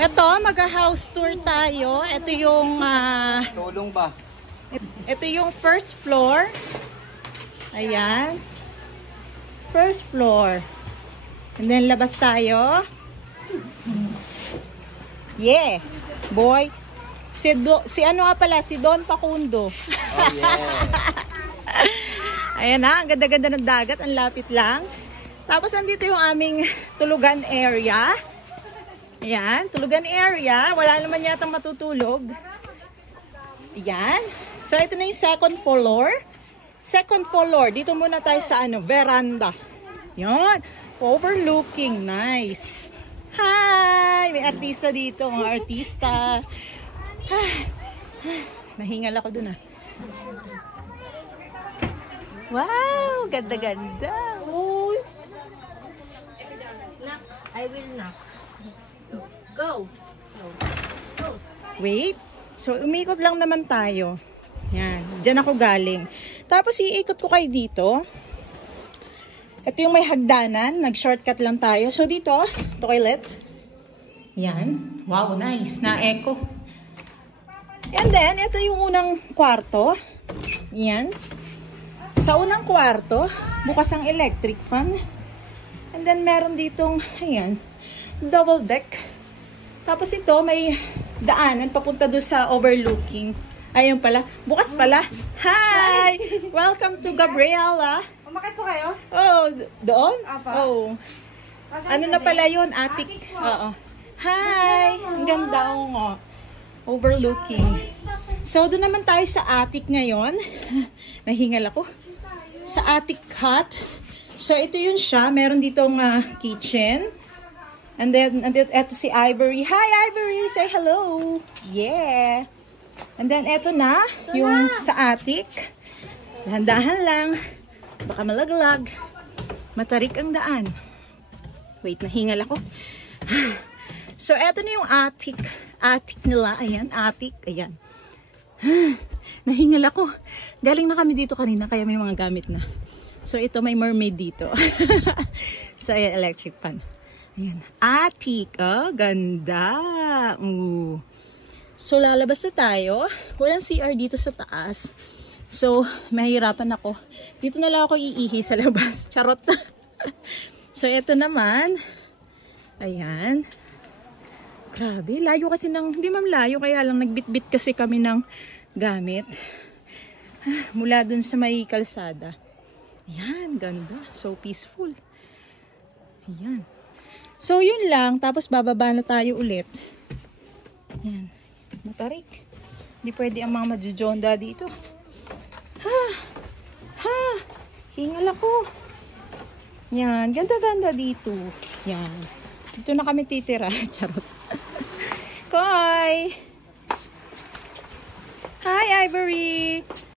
Ito, mag-house tour tayo. Ito yung Tulong ba? ito yung first floor. Ayan. First floor. And then labas tayo. Yeah. Boy. Si ano nga pala, si Don Facundo. Oh yeah. Ayan na, ang ganda-ganda ng dagat, ang lapit lang. Tapos andito yung aming tulugan area. Ayan, tulugan area. Wala naman yata matutulog. Ayan. So ito na yung second floor. Second floor. Dito muna tayo sa veranda. Ayan. Overlooking. Nice. Hi! May artista dito, mga artista. Nahingal ako dun Wow! Ganda-ganda. Uy! Knock. I will knock. Go. Go. Wait. So, umikot lang naman tayo. Yan. Diyan ako galing. Tapos, iikot ko kayo dito. Ito yung may hagdanan. Nag-shortcut lang tayo. So, dito, toilet. Yan. Wow, nice. Na-echo. And then, ito yung unang kwarto. Yan. Sa unang kwarto, bukas ang electric fan. And then, meron ditong, ayan, double deck. Tapos ito, may daanan papunta doon sa overlooking. Ayun pala. Bukas pala. Hi! Welcome to Gabriela. Umakit po kayo? Oh, doon? Apa. Oh. Ano na pala yun? Attic. Oo. Hi! Ang ganda nga. Overlooking. So, doon naman tayo sa attic ngayon. Nahingal ako. Sa attic hut. So, ito yun siya. Meron ditong kitchen. And then, eto si Ivory. Hi, Ivory! Say hello! Yeah! And then, eto na. Yung sa attic. Dahan-dahan lang. Baka malaglag. Matarik ang daan. Wait, nahingal ako. So, eto na yung attic. Attic nila. Ayan, attic. Ayan. Nahingal ako. Galing na kami dito kanina, kaya may mga gamit na. So, ito may mermaid dito. So, ayan, electric fan. Ayan. Attic. Oh, ganda. Ooh. So, lalabas na tayo. Walang CR dito sa taas. So, mahirapan ako. Dito na lang ako iihi sa labas. Charot. So, ito naman. Ayan. Grabe. Layo kasi ng, hindi ma'am layo. Kaya lang nagbitbit kasi kami ng gamit. Mula dun sa may kalsada. Ayan. Ganda. So peaceful. Ayan. So, yun lang. Tapos, bababa na tayo ulit. Ayan. Matarik. Hindi pwede ang mga majujonda dito. Hingal ako. Yan. Ganda-ganda dito. Yan. Dito na kami titira. Charot. Koy! Hi, Ivory!